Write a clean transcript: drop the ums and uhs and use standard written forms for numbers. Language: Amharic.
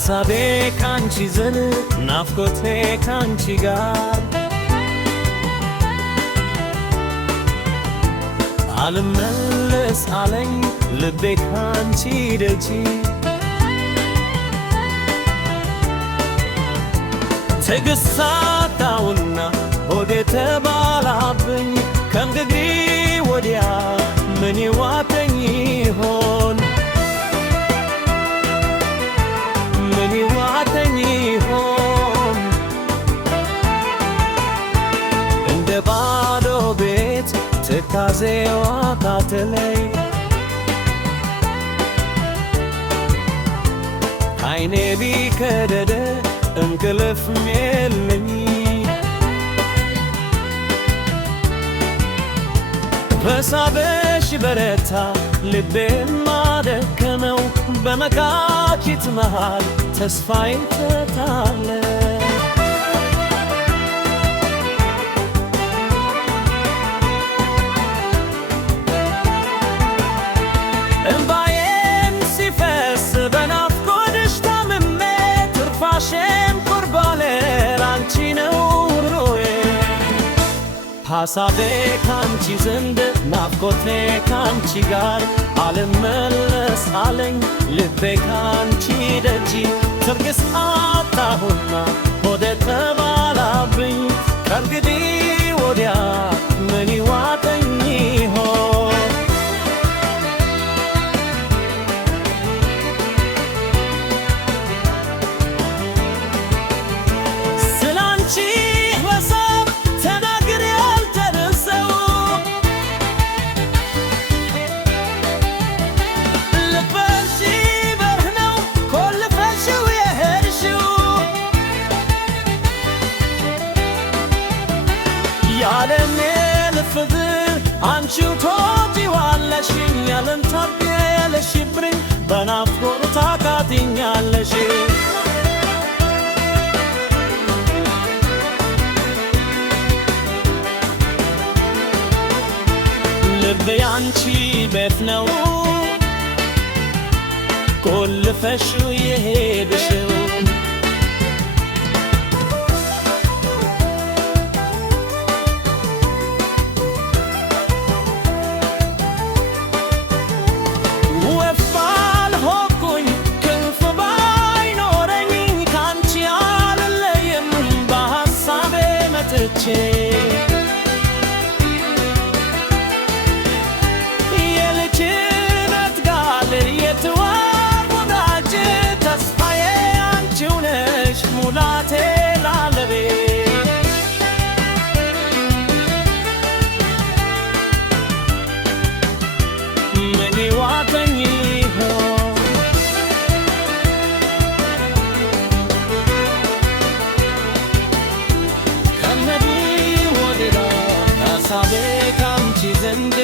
ሐሳቤ ካንቺ ዘንድ ናፍቆቴ ካንቺ ጋር አልመለስ አለኝ ልቤ ካንቺ ደጅ ትዕግስት አጣሁና ሆዴ ተባላብኝ ከእንግዲህ ወዲያ ምን ይዋጠኝ ይሆን ምን ይዋጠኝ ይሆን እንደ ባዶ ቤት ትካዜዋ ካተለይ አይኔ ቢከደደ እንቅልፍ የለኝ በሳበሽ በረታ ልቤን ማደከመው በመቃችት መሃል ተስፋዬ ተታለ እምባዬም ሲፈስ በናፍቆትሽ ታምሜ ትርፋሽም ቁርባኔ ላንቺ ነው ኑሮዬ ሐሳቤ ካንቺ ዘንድ ናፍቆቴ ካንቺ ጋር አልመለስ አለኝ ልቤ ካንቺ ደጅ ትዕግስት አጣሁና ሆዴ ተባላብኝ ከእንግዲህ ወዲያ ምን ይዋጠኝ ይሆን ስላንቺ በሰብ ተናግሬ ያልጨርሰው ልብሽ በር ነው ቆልፈሽው የሄድሽው ያለኔ ልፍቅር አንቺው ትወጪዋለሽ ያለን ታገለሽብኝ በናፍቆት ታቃጥኛለሽ ልቤ ያንቺ ቤት ነው ቆልፈሽው የሄድሽው ወፍ ባልሆንኩኝ ክንፍ ባይኖረኝ ካንቺ አልለይም በሐሳቤ መጥቼ የልጅነት ጋር የትዋር ወዳጅ ተስፋዬ አንቺው ነሽ ሙላቴ ላለቤ ምን ይዋጠኝ ይሆን ከእንግዲህ ወዲያ ሐሳቤ ካንቺ ዘንድ